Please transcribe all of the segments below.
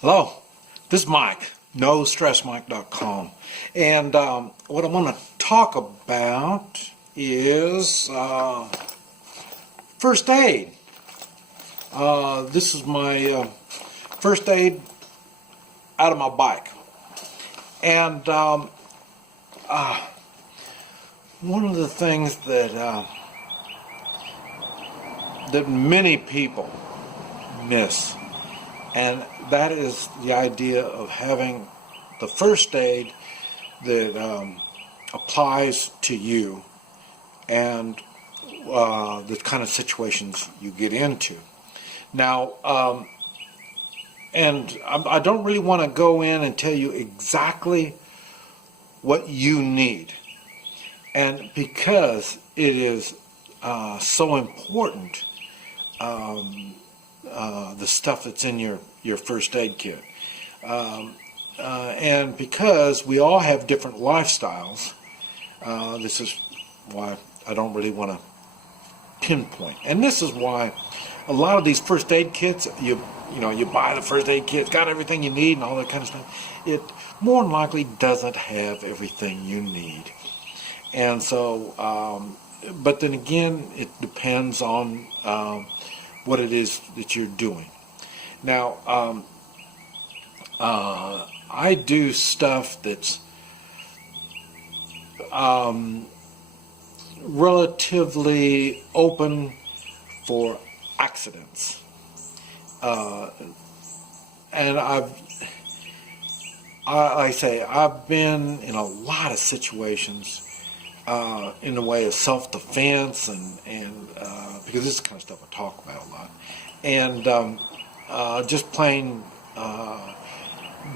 Hello, this is Mike, NoStressMike.com, and what I want to talk about is first aid. This is my first aid out of my bike, and one of the things that many people miss, and that is the idea of having the first aid that applies to you and the kind of situations you get into. Now, and I don't really want to go in and tell you exactly what you need, and because it is so important, the stuff that's in your first aid kit. And because we all have different lifestyles, this is why I don't really want to pinpoint. And this is why a lot of these first aid kits, you buy the first aid kit, it's got everything you need and all that kind of stuff. It more than likely doesn't have everything you need. And so, but then again, it depends on what it is that you're doing. Now, I do stuff that's relatively open for accidents, and like I say, I've been in a lot of situations in the way of self-defense, and because this is the kind of stuff I talk about a lot, and just plain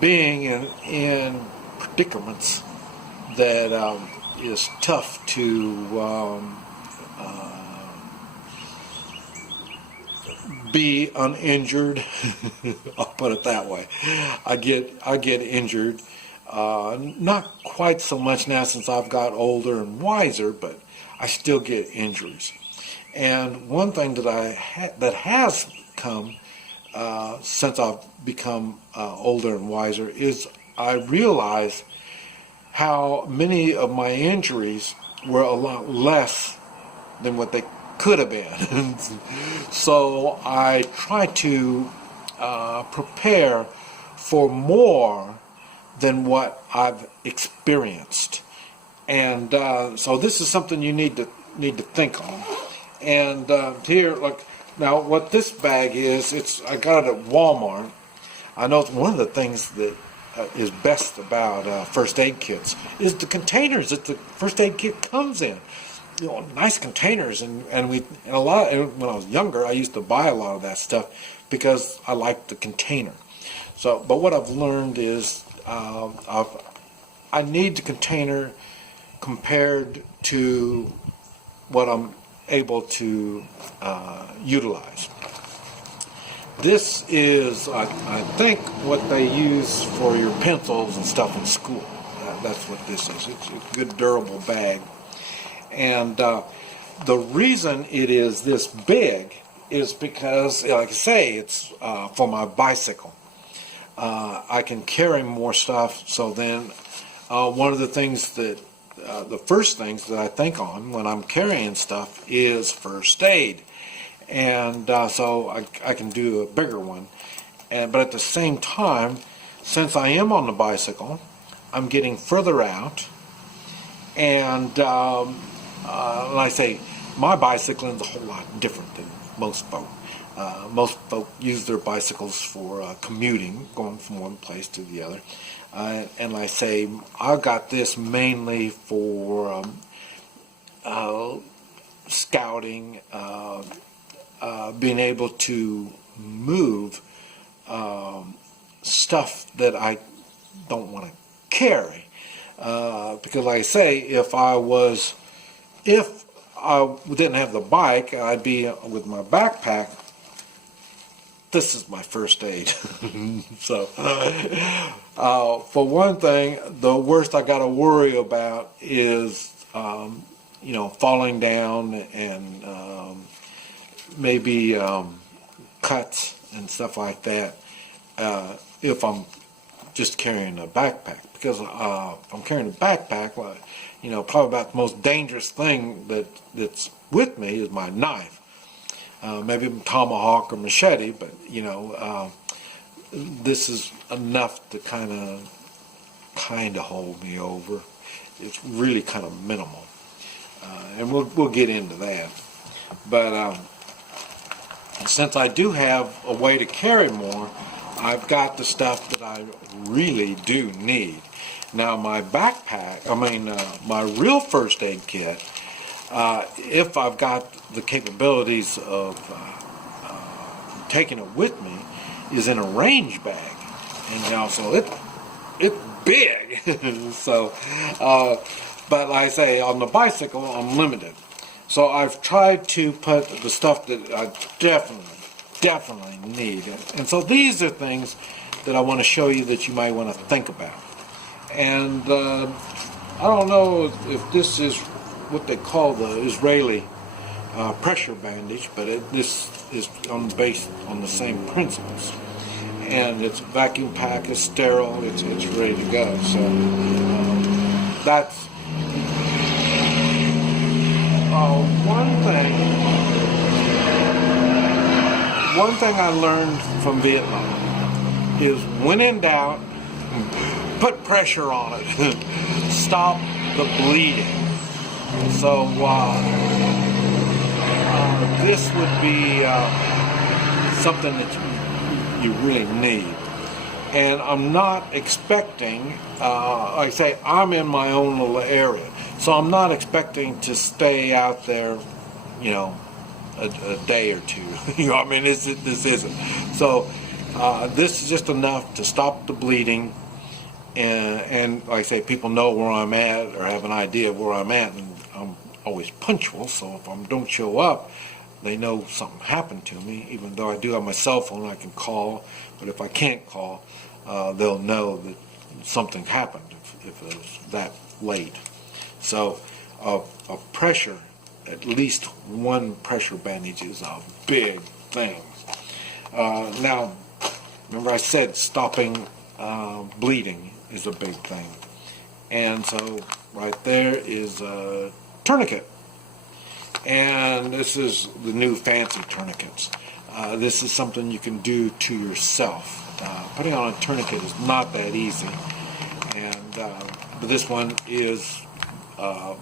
being in predicaments that is tough to be uninjured. I'll put it that way. I get injured. Not quite so much now since I've got older and wiser, but I still get injuries. And one thing that that has come since I've become older and wiser is I realize how many of my injuries were a lot less than what they could have been. So I try to prepare for more than what I've experienced, and so this is something you need to think on. And here, look, now what this bag is, I got it at Walmart. I know one of the things that is best about first aid kits is the containers that the first aid kit comes in. Nice containers, and a lot. When I was younger, I used to buy a lot of that stuff because I liked the container. So, but what I've learned is I need the container compared to what I'm able to utilize. This is, I think, what they use for your pencils and stuff in school. That's what this is. It's a good durable bag. And the reason it is this big is because, like I say, it's for my bicycle. I can carry more stuff, so then one of the things that, the first things that I think on when I'm carrying stuff is first aid. And so I can do a bigger one. But at the same time, since I am on the bicycle, I'm getting further out. And like I say, my bicycling is a whole lot different than most folk. Most folk use their bicycles for commuting, going from one place to the other. And like I say, I've got this mainly for scouting, being able to move stuff that I don't want to carry. Because like I say, if I didn't have the bike, I'd be with my backpack. This is my first aid. So, for one thing, the worst I got to worry about is, falling down and maybe cuts and stuff like that. if I'm just carrying a backpack. Because if I'm carrying a backpack, well, probably about the most dangerous thing that's with me is my knife. Maybe a tomahawk or machete, but this is enough to kind of hold me over. It's really kind of minimal, and we'll get into that. But since I do have a way to carry more, I've got the stuff that I really do need. Now my backpack, my real first aid kit, if I've got the capabilities of taking it with me, is in a range bag, and so it's big. So, but like I say, on the bicycle, I'm limited. So I've tried to put the stuff that I definitely need. And so these are things that I want to show you that you might want to think about. And I don't know if this is what they call the Israeli pressure bandage, but this is based on the same principles. And it's vacuum packed, it's sterile, it's ready to go. So that's one thing I learned from Vietnam is when in doubt, put pressure on it. Stop the bleeding. So this would be something that you really need. And I'm not expecting, like I say, I'm in my own little area. So I'm not expecting to stay out there, a day or two. This isn't. So this is just enough to stop the bleeding. And like I say, people know where I'm at or have an idea of where I'm at, and I'm always punctual. So if I don't show up, they know something happened to me. Even though I do have my cell phone, I can call. But if I can't call, they'll know that something happened if it was that late. So a pressure, at least one pressure bandage is a big thing. Now, remember I said stopping bleeding is a big thing. And so right there is a tourniquet. And this is the new fancy tourniquets. This is something you can do to yourself. Putting on a tourniquet is not that easy. And but this one is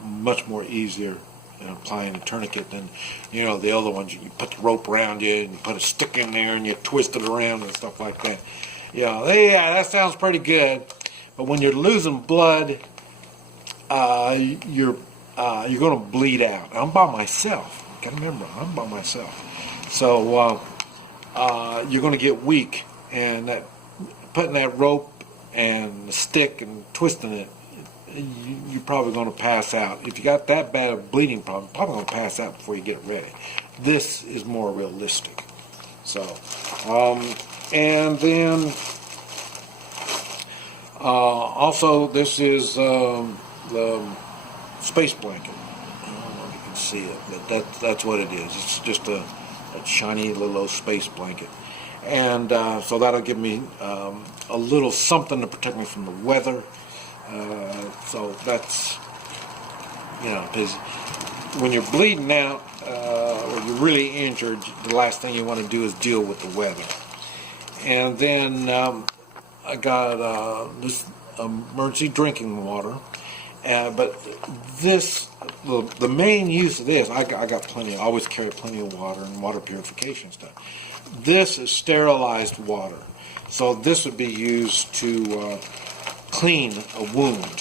much more easier in applying a tourniquet than the other ones. You put the rope around you and you put a stick in there and you twist it around and stuff like that. Yeah, that sounds pretty good. But when you're losing blood, you're going to bleed out. I'm by myself. Gotta remember, I'm by myself. So you're going to get weak, and putting that rope and the stick and twisting it, you're probably going to pass out. If you got that bad of a bleeding problem, you're probably going to pass out before you get ready. This is more realistic. So, and then also this is the space blanket. I don't know if you can see it, but that's what it is. It's just a shiny little space blanket. And so that'll give me a little something to protect me from the weather. So that's, because when you're bleeding out or you're really injured, the last thing you want to do is deal with the weather. And then I got this emergency drinking water. But this, the main use of this, I got plenty. I always carry plenty of water and water purification stuff. This is sterilized water, so this would be used to clean a wound.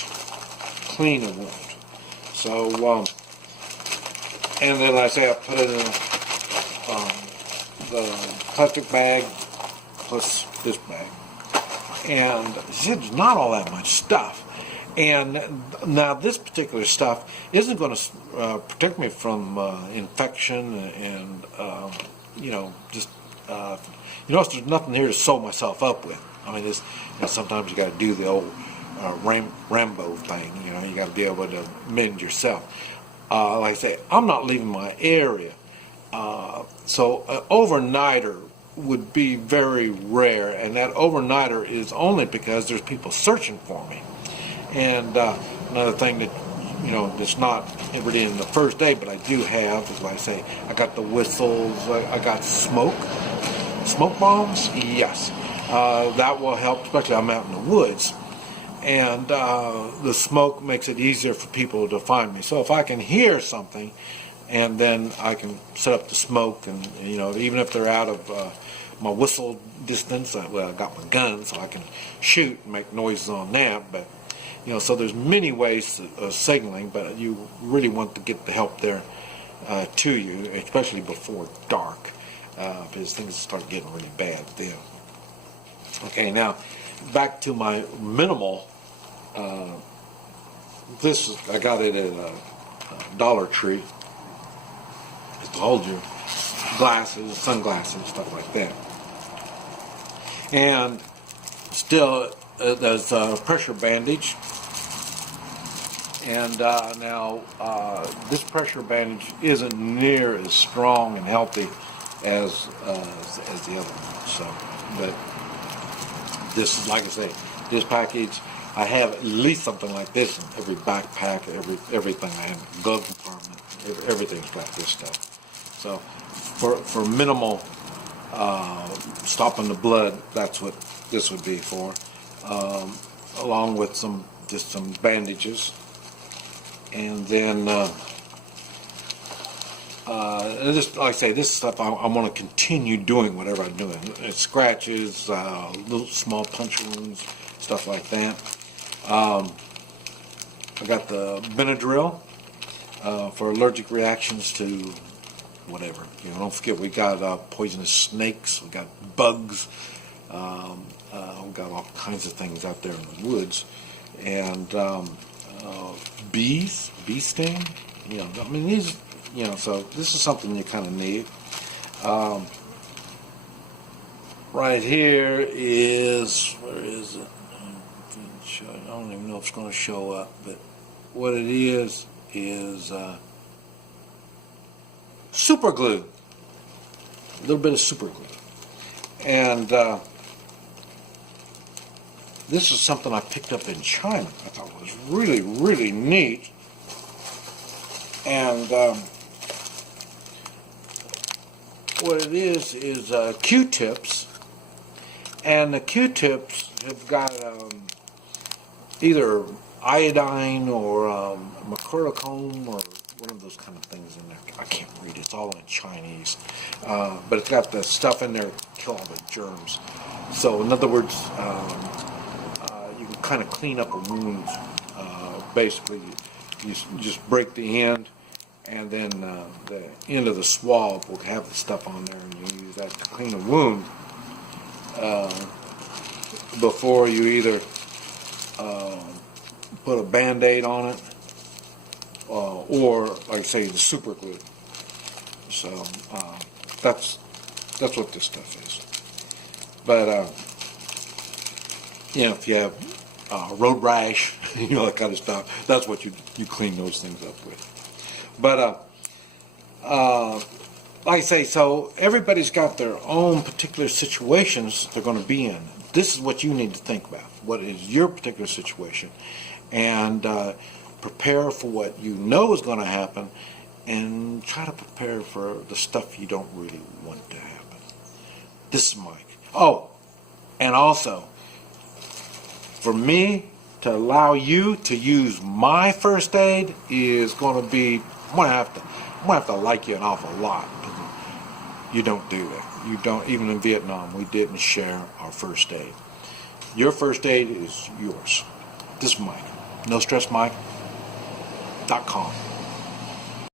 So, and then like I say, I put it in the plastic bag plus this bag, and there's not all that much stuff. And now this particular stuff isn't going to protect me from infection and, there's nothing here to sew myself up with. Sometimes you got to do the old Rambo thing, you got to be able to mend yourself. Like I say, I'm not leaving my area. So overnighter would be very rare, and that overnighter is only because there's people searching for me. And another thing that, that's not really in the first aid, but I do have, is like I say, I got the whistles, I got smoke bombs, yes. That will help, especially I'm out in the woods. And the smoke makes it easier for people to find me. So if I can hear something, and then I can set up the smoke, and even if they're out of my whistle distance, I got my gun, so I can shoot and make noises on that. But so there's many ways of signaling, but you really want to get the help there to you, especially before dark, because things start getting really bad then. Okay, now back to my minimal. I got it at a Dollar Tree. It's to hold your glasses, sunglasses, stuff like that. And still, there's a pressure bandage. And now, this pressure bandage isn't near as strong and healthy as the other one. So, but this is, like I say, this package, I have at least something like this in every backpack, everything I have, glove compartment, everything's got this stuff. So for minimal stopping the blood, that's what this would be for, along with some bandages, and then just like I say, this stuff I want to continue doing whatever I'm doing. It's scratches, little small punch wounds, stuff like that. I got the Benadryl for allergic reactions to whatever. Don't forget we got poisonous snakes, we got bugs, we got all kinds of things out there in the woods, and bee sting. I mean these. So this is something you kind of need. Right here is, where is it? I don't even know if it's going to show up, but what it is super glue. A little bit of super glue. And this is something I picked up in China. I thought it was really, really neat. And what it is Q-tips, and the Q-tips have got either iodine or mercurochrome or one of those kind of things in there. I can't read it. It's all in Chinese. But it's got the stuff in there to kill all the germs. So in other words, you can kind of clean up a wound. Basically, you just break the end, and then the end of the swab will have the stuff on there, and you use that to clean a wound before you either put a Band-Aid on it or, like I say, the super glue. So that's what this stuff is. But if you have road rash, that kind of stuff, that's what you clean those things up with. But like I say, so everybody's got their own particular situations they're going to be in. This is what you need to think about. What is your particular situation? And prepare for what you know is going to happen, and try to prepare for the stuff you don't really want to happen. This is Mike. Oh, and also, for me to allow you to use my first aid is going to be, I'm going to have to like you an awful lot. You don't do that. You don't. Even in Vietnam, we didn't share our first aid. Your first aid is yours. This is Mike. NoStressMike.com.